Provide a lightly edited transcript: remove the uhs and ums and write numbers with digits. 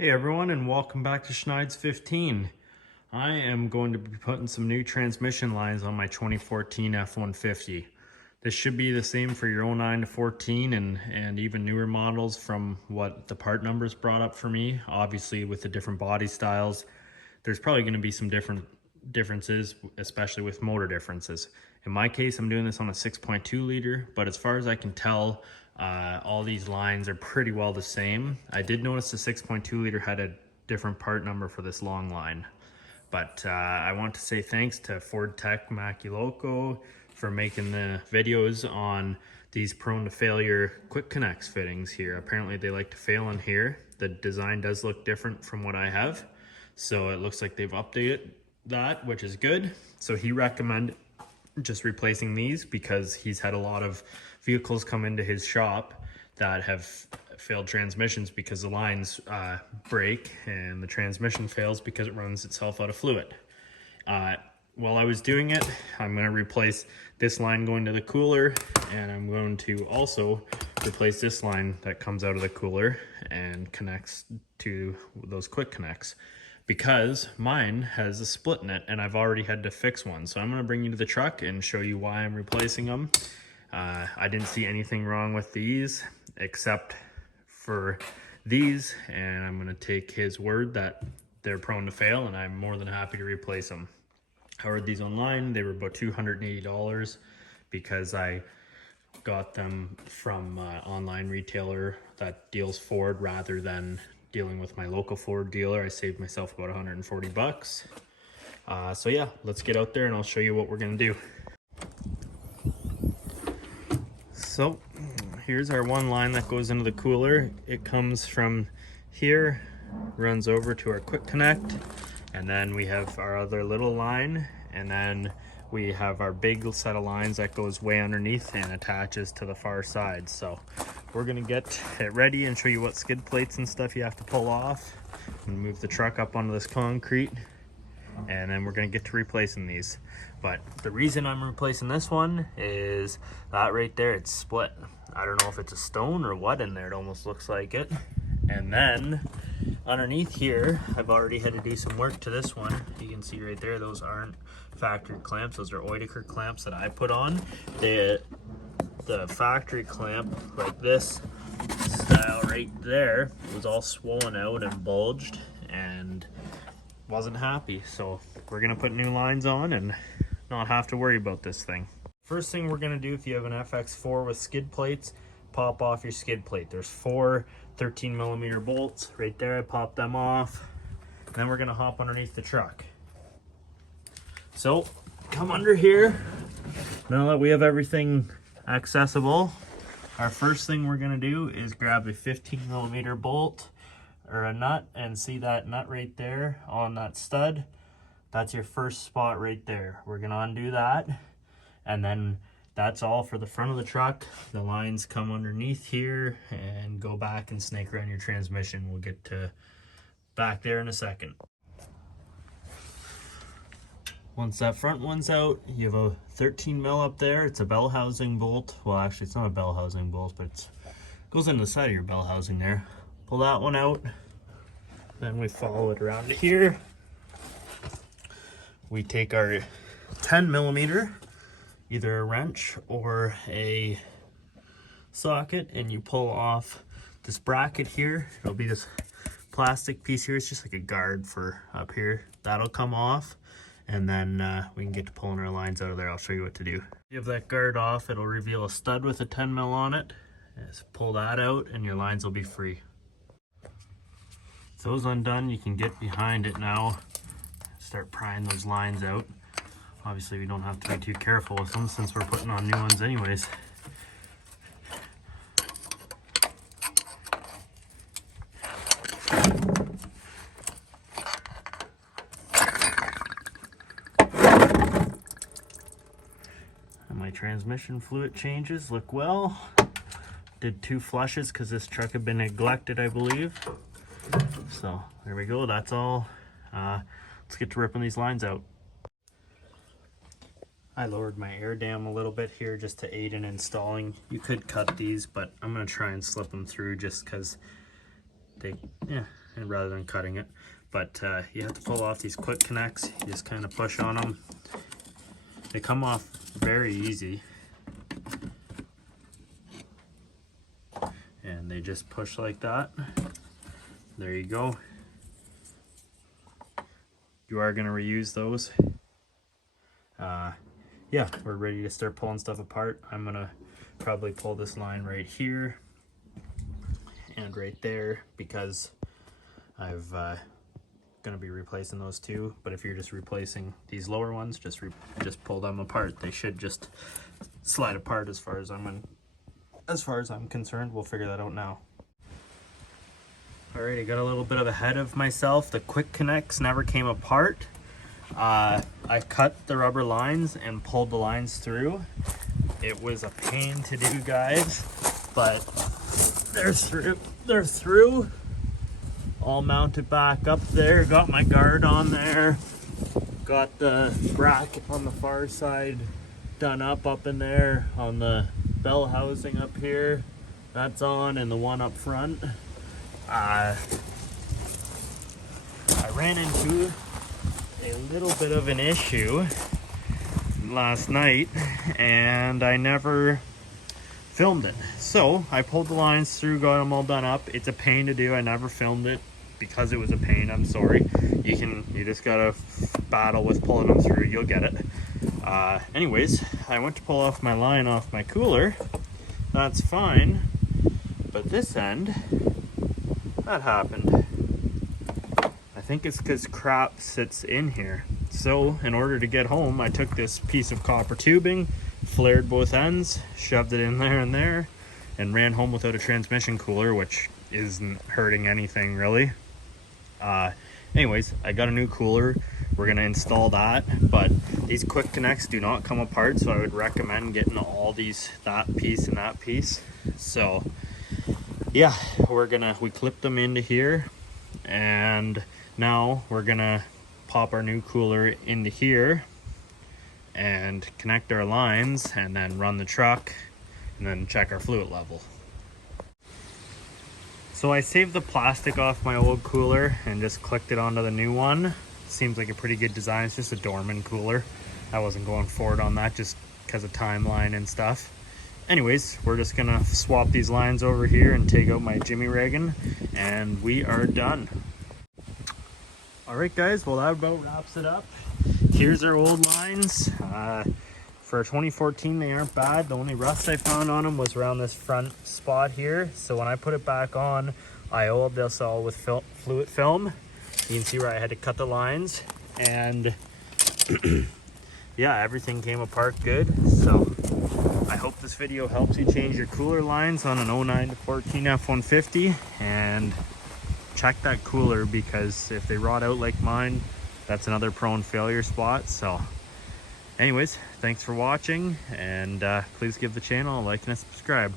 Hey everyone, and welcome back to F150. I am going to be putting some new transmission lines on my 2014 F150. This should be the same for your 09 to 14 and even newer models from what the part numbers brought up for me. Obviously with the different body styles, there's probably going to be some differences, especially with motor differences. In my case, I'm doing this on a 6.2 liter, but as far as I can tell, all these lines are pretty well the same. I did notice the 6.2 liter had a different part number for this long line. But I want to say thanks to Ford Tech Maculoco for making the videos on these prone to failure quick connects fittings here. Apparently they like to fail in here. The design does look different from what I have. So it looks like they've updated that, which is good. So he recommended just replacing these because he's had a lot of vehicles come into his shop that have failed transmissions because the lines break and the transmission fails because it runs itself out of fluid. While I was doing it, I'm going to replace this line going to the cooler, and I'm going to also replace this line that comes out of the cooler and connects to those quick connects, because mine has a split in it and I've already had to fix one. So I'm going to bring you to the truck and show you why I'm replacing them. I didn't see anything wrong with these except for these, and I'm going to take his word that they're prone to fail, and I'm more than happy to replace them. I ordered these online. They were about $280 because I got them from an online retailer that deals Ford rather than dealing with my local Ford dealer. I saved myself about 140 bucks. So yeah, let's get out there and I'll show you what we're gonna do. So here's our one line that goes into the cooler. It comes from here, runs over to our quick connect, and then we have our other little line, and then we have our big set of lines that goes way underneath and attaches to the far side. So we're gonna get it ready and show you what skid plates and stuff you have to pull off and move the truck up onto this concrete, and then we're gonna get to replacing these. But the reason I'm replacing this one is that right there, it's split. I don't know if it's a stone or what in there, it almost looks like it. And then underneath here, I've already had to do some work to this one. You can see right there, those aren't factory clamps, those are Oetiker clamps that I put on. The factory clamp, like this style right there, was all swollen out and bulged and wasn't happy. So we're gonna put new lines on and not have to worry about this thing. First thing we're gonna do, if you have an FX4 with skid plates, pop off your skid plate. There's 4 13mm bolts right there. I popped them off. And then we're gonna hop underneath the truck. So come under here. Now that we have everything accessible, our first thing we're gonna do is grab a 15mm bolt or a nut, and see that nut right there on that stud. That's your first spot right there. We're gonna undo that, and then that's all for the front of the truck. The lines come underneath here and go back and snake around your transmission. We'll get to back there in a second. Once that front one's out, you have a 13mm up there. It's a bell housing bolt. Well, actually, it's not a bell housing bolt, but it goes into the side of your bell housing there. Pull that one out. Then we follow it around to here. We take our 10mm, either a wrench or a socket, and you pull off this bracket here. It'll be this plastic piece here. It's just like a guard for up here. That'll come off. And then we can get to pulling our lines out of there. I'll show you what to do. If you have that guard off, it'll reveal a stud with a 10mm on it. Just pull that out and your lines will be free. With those undone, you can get behind it now. Start prying those lines out. Obviously we don't have to be too careful with them since we're putting on new ones anyways. My transmission fluid changes look well. Did 2 flushes because this truck had been neglected, I believe. So there we go, that's all. Let's get to ripping these lines out. I lowered my air dam a little bit here just to aid in installing. You could cut these, but I'm gonna try and slip them through just because they, yeah, and rather than cutting it. But you have to pull off these quick connects. You just kind of push on them. They come off very easy. And they just push like that. There you go. You are going to reuse those. Yeah, we're ready to start pulling stuff apart. I'm going to probably pull this line right here and right there because I've going to be replacing those two. But if you're just replacing these lower ones, just pull them apart. They should just slide apart as far as I'm concerned. We'll figure that out now. Alright, I got a little bit of ahead of myself. The quick connects never came apart. I cut the rubber lines and pulled the lines through. It was a pain to do, guys, but they're through. All mounted back up there. Got my guard on there. Got the bracket on the far side done up in there. On the bell housing up here, that's on, and the one up front. I ran into a little bit of an issue last night and I never filmed it. So I pulled the lines through, got them all done up. It's a pain to do. I never filmed it because it was a pain. I'm sorry. You just gotta battle with pulling them through. You'll get it. Anyways, I went to pull off my line off my cooler. That's fine. But this end, that happened. I think it's because crap sits in here. So in order to get home, I took this piece of copper tubing, flared both ends, shoved it in there and there, and ran home without a transmission cooler, which isn't hurting anything really. Anyways, I got a new cooler. We're gonna install that, but these quick connects do not come apart, so I would recommend getting all these, that piece and that piece. So yeah, we clipped them into here, and now we're gonna pop our new cooler into here and connect our lines and then run the truck and then check our fluid level. So I saved the plastic off my old cooler and just clicked it onto the new one. Seems like a pretty good design. It's just a Dorman cooler. I wasn't going forward on that just because of timeline and stuff. Anyways, we're just gonna swap these lines over here and take out my Jimmy rigging, and we are done. All right, guys, well, that about wraps it up. Here's our old lines. For 2014, they aren't bad. The only rust I found on them was around this front spot here. So when I put it back on, I oiled this all with fluid film. You can see where I had to cut the lines, and yeah, everything came apart good. So I hope this video helps you change your cooler lines on an 09 to 14 F150, and check that cooler, because if they rot out like mine, that's another prone failure spot. So anyways, thanks for watching, and please give the channel a like and a subscribe.